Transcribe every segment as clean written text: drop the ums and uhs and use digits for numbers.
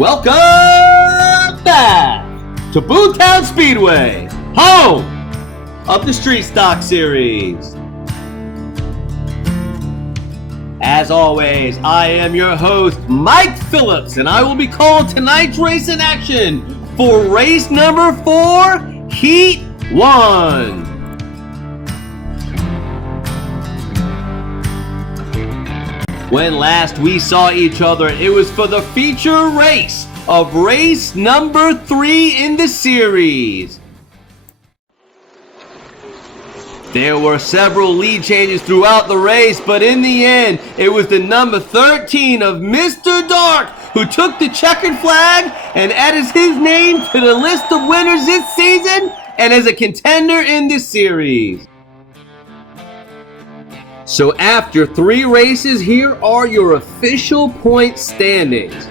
Welcome back to Boomtown Speedway, home of the Street Stock Series. As always, I am your host, Mike Phillips, and I will be calling tonight's race in action for race number 4, Heat 1. When last we saw each other, it was for the feature race of race number 3 in the series. There were several lead changes throughout the race, but in the end, it was the number 13 of Mr. Dark who took the checkered flag and added his name to the list of winners this season and as a contender in this series. So after 3 races, here are your official point standings.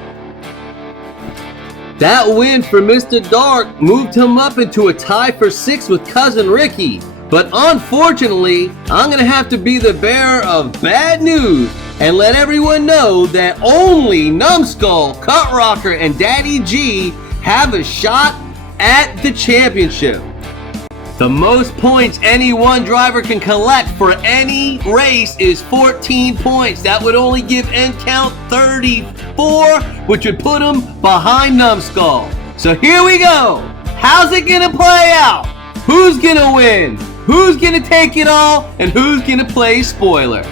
That win for Mr. Dark moved him up into a tie for 6th with Cousin Ricky. But unfortunately, I'm going to have to be the bearer of bad news and let everyone know that only Numbskull, Cut Rocker, and Daddy G have a shot at the championship. The most points any one driver can collect for any race is 14 points. That would only give end count 34, which would put him behind Numbskull. So here we go. How's it gonna play out? Who's gonna win? Who's gonna take it all? And who's gonna play spoiler?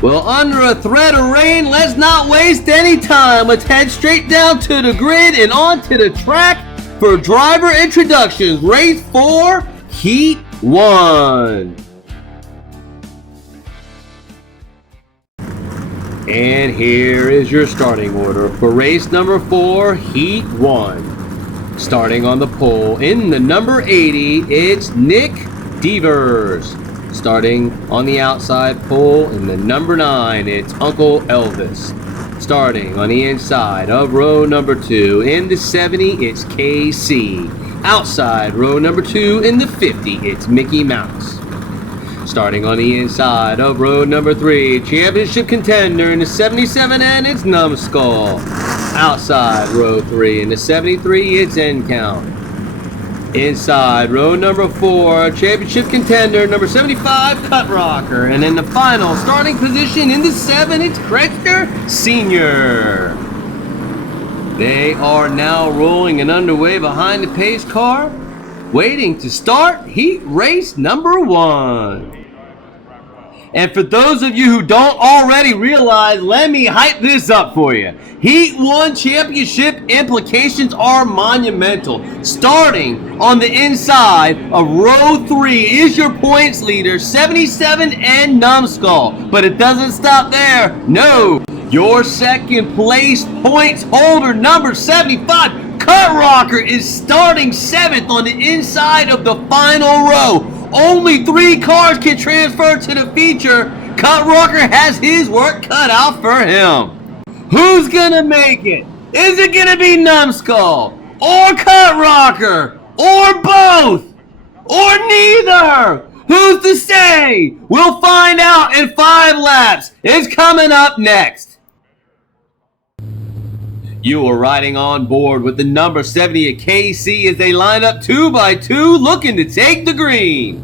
Well, under a threat of rain, let's not waste any time. Let's head straight down to the grid and onto the track for driver introductions. Race 4, Heat 1. And here is your starting order for race number 4, Heat 1. Starting on the pole in the number 80, it's Nick Devers. Starting on the outside pole in the number 9, it's Uncle Elvis. Starting on the inside of row number 2 in the 70, it's KC. Outside row number 2 in the 50, it's Mickey Mouse. Starting on the inside of row number 3, championship contender in the 77, and it's Numbskull. Outside row 3 in the 73, it's End Count. Inside row number 4, championship contender number 75, Cut Rocker. And in the final starting position in the 7, it's Kretschner Sr. They are now rolling and underway behind the pace car, waiting to start heat race number 1. And for those of you who don't already realize, let me hype this up for you. Heat 1 championship implications are monumental. Starting on the inside of row 3 is your points leader, 77 and Numbskull. But it doesn't stop there. No, your second place points holder, number 75, Cut Rocker, is starting 7th on the inside of the final row. Only 3 cars can transfer to the feature. Cut Rocker has his work cut out for him. Who's gonna make it? Is it gonna be Numbskull? Or Cut Rocker? Or both? Or neither? Who's to say? We'll find out in 5 laps. It's coming up next. You are riding on board with the number 70 at KC as they line up 2 by 2 looking to take the green.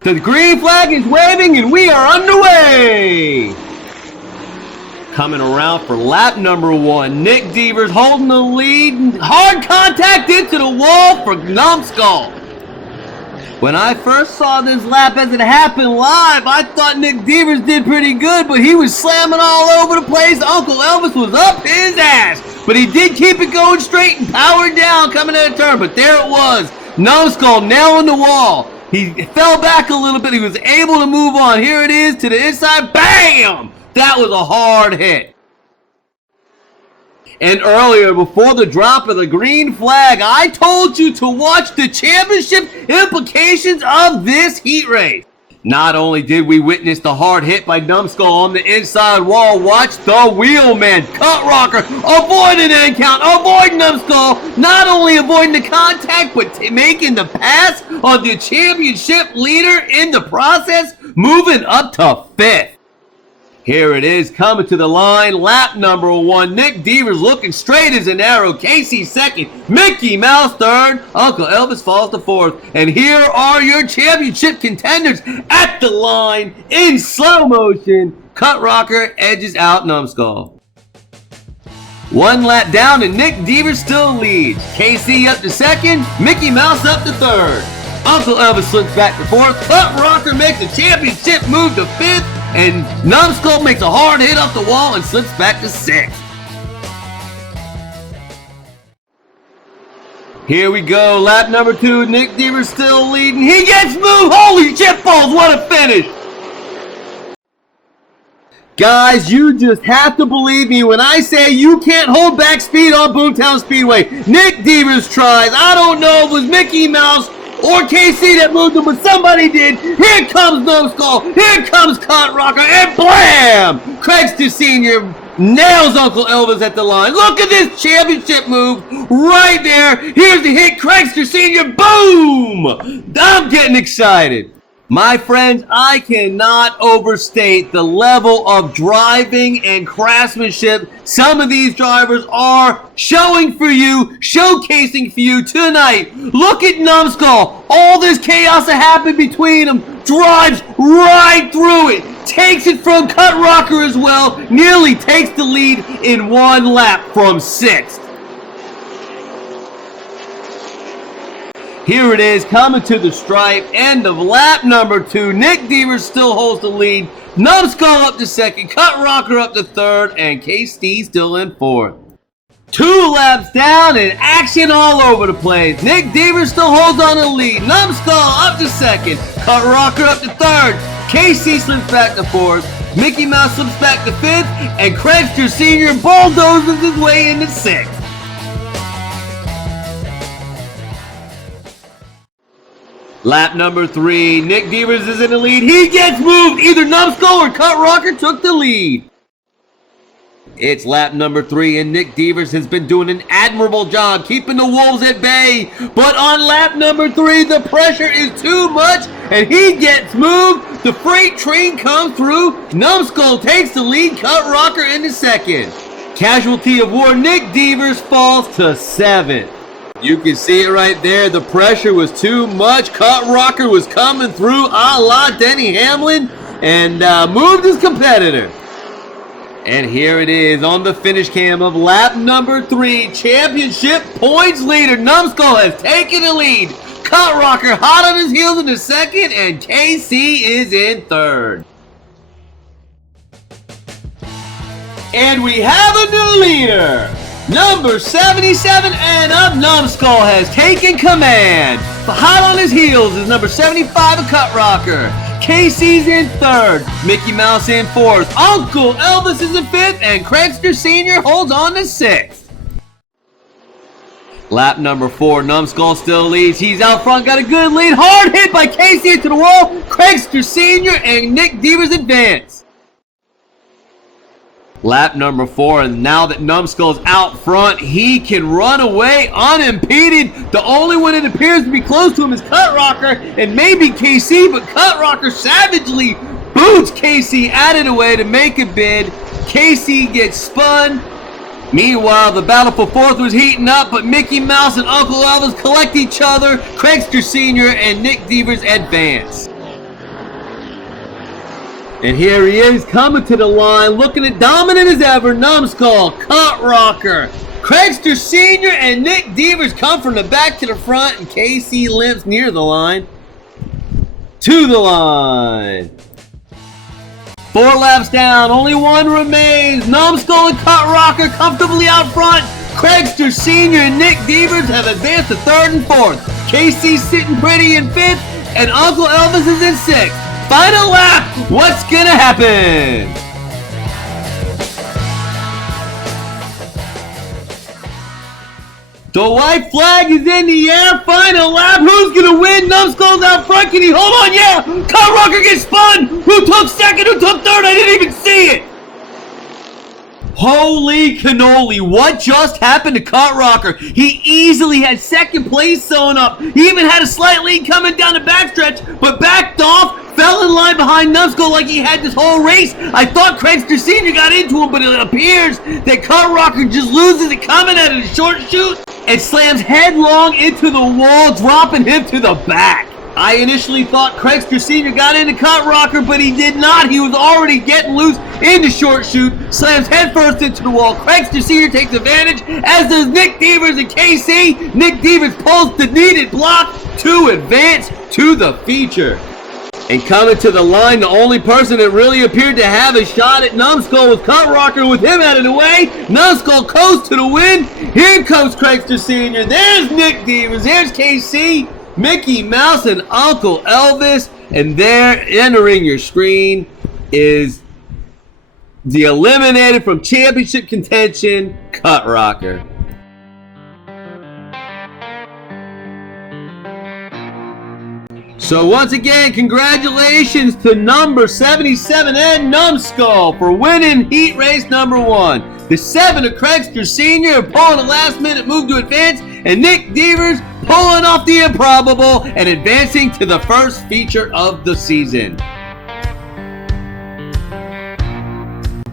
The green flag is waving and we are underway. Coming around for lap number 1, Nick Devers holding the lead. Hard contact into the wall for Numbskull. When I first saw this lap as it happened live, I thought Nick Devers did pretty good, but he was slamming all over the place. Uncle Elvis was up his ass. but he did keep it going straight and powered down coming out of turn. But there it was. Numbskull nailing the wall. He fell back a little bit. He was able to move on. Here it is to the inside. Bam! That was a hard hit. And earlier, before the drop of the green flag, I told you to watch the championship implications of this heat race. Not only did we witness the hard hit by Numbskull on the inside wall, watch the wheelman, Cut Rocker, avoid an end count, avoid Numbskull, not only avoiding the contact, but making the pass on the championship leader in the process, moving up to 5th. Here it is, coming to the line, lap number 1. Nick Devers looking straight as an arrow. Casey 2nd, Mickey Mouse 3rd, Uncle Elvis falls to 4th. And here are your championship contenders at the line in slow motion. Cut Rocker edges out Numbskull. 1 lap down and Nick Devers still leads. Casey up to 2nd, Mickey Mouse up to 3rd. Uncle Elvis slips back to 4th. Cut Rocker makes a championship move to 5th. And Numbskull makes a hard hit off the wall and slips back to 6th. Here we go, lap number 2. Nick Devers still leading. He gets moved. Holy shit balls, what a finish! Guys, you just have to believe me when I say you can't hold back speed on Boomtown Speedway. Nick Devers tries. I don't know if it was Mickey Mouse or KC that moved him, but somebody did. Here comes Numbskull. Here comes Cut Rocker. And blam! Craigster Sr. nails Uncle Elvis at the line. Look at this championship move right there. Here's the hit. Craigster Sr. Boom! I'm getting excited. My friends, I cannot overstate the level of driving and craftsmanship some of these drivers are showing for you, showcasing for you tonight. Look at Numbskull. All this chaos that happened between them drives right through it. Takes it from Cut Rocker as well. Nearly takes the lead in 1 lap from 6th. Here it is, coming to the stripe, end of lap number 2. Nick Devers still holds the lead. Numbskull up to 2nd, Cut Rocker up to 3rd, and KC still in 4th. 2 laps down and action all over the place. Nick Devers still holds on to the lead. Numbskull up to 2nd, Cut Rocker up to 3rd. KC slips back to 4th. Mickey Mouse slips back to 5th, and Craigster Sr. bulldozes his way into 6th. Lap number 3, Nick Devers is in the lead. He gets moved. Either Numbskull or Cut Rocker took the lead. It's lap number 3, and Nick Devers has been doing an admirable job keeping the Wolves at bay. But on lap number 3, the pressure is too much, and he gets moved. The freight train comes through. Numbskull takes the lead. Cut Rocker into 2nd. Casualty of war, Nick Devers falls to 7th. You can see it right there. The pressure was too much. Cut Rocker was coming through a la Denny Hamlin and moved his competitor. And here it is on the finish cam of lap number 3. Championship points leader. Numbskull has taken the lead. Cut Rocker hot on his heels in the 2nd, and KC is in 3rd. And we have a new leader. Number 77 and up, Numbskull has taken command. Hot on his heels is number 75 of Cut Rocker. KC's in 3rd, Mickey Mouse in 4th, Uncle Elvis is in 5th, and Craigster Sr. holds on to 6th. Lap number 4, Numbskull still leads. He's out front, got a good lead. Hard hit by Casey into the wall. Craigster Sr. and Nick Devers advance. Lap number 4, and now that Numbskull's out front, he can run away unimpeded. The only one that appears to be close to him is Cut Rocker and maybe KC, but Cut Rocker savagely boots KC out of the way to make a bid. KC gets spun. Meanwhile, the battle for 4th was heating up, but Mickey Mouse and Uncle Elvis collect each other. Craigster Sr. and Nick Devers advance. And here he is coming to the line, looking as dominant as ever. Numbskull, Cut Rocker, Craigster Sr. and Nick Devers come from the back to the front, and KC limps near the line. To the line. 4 laps down, only one remains. Numbskull and Cut Rocker comfortably out front. Craigster Sr. and Nick Devers have advanced to 3rd and 4th. Casey's sitting pretty in 5th, and Uncle Elvis is in 6th. Final lap, what's gonna happen? The white flag is in the air. Final lap. Who's going to win? Numbskull's out front. Can he hold on? Yeah. Cut Rocker gets spun. Who took 2nd? Who took 3rd? I didn't even see it. Holy cannoli. What just happened to Cut Rocker? He easily had 2nd place sewn up. He even had a slight lead coming down the backstretch, but backed off. Fell in line behind Numbskull like he had this whole race. I thought Craigster Sr. got into him, but it appears that Cut Rocker just loses it coming at a short shoot and slams headlong into the wall, dropping him to the back. I initially thought Craigster Sr. got into Cut Rocker, but he did not. He was already getting loose in the short shoot, slams headfirst into the wall. Craigster Sr. takes advantage, as does Nick Devers and KC. Nick Devers pulls the needed block to advance to the feature. And coming to the line, the only person that really appeared to have a shot at Numbskull was Cut Rocker. With him out of the way, Numbskull coast to the win. Here comes Craigster Sr. There's Nick Devers. There's KC, Mickey Mouse, and Uncle Elvis. And there, entering your screen, is the eliminated from championship contention, Cut Rocker. So once again, congratulations to number 77 and Numbskull for winning heat race number 1. The 7 of Craigster Sr. pulling a last minute move to advance, and Nick Devers pulling off the improbable and advancing to the first feature of the season.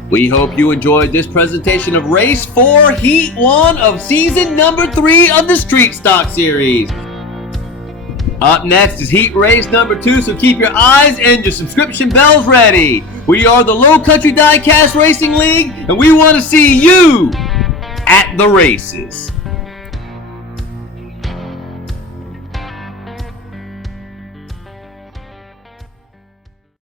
We hope you enjoyed this presentation of Race 4, Heat 1 of Season number 3 of the Street Stock Series. Up next is Heat Race number 2, so keep your eyes and your subscription bells ready. We are the Low Country Diecast Racing League, and we want to see you at the races.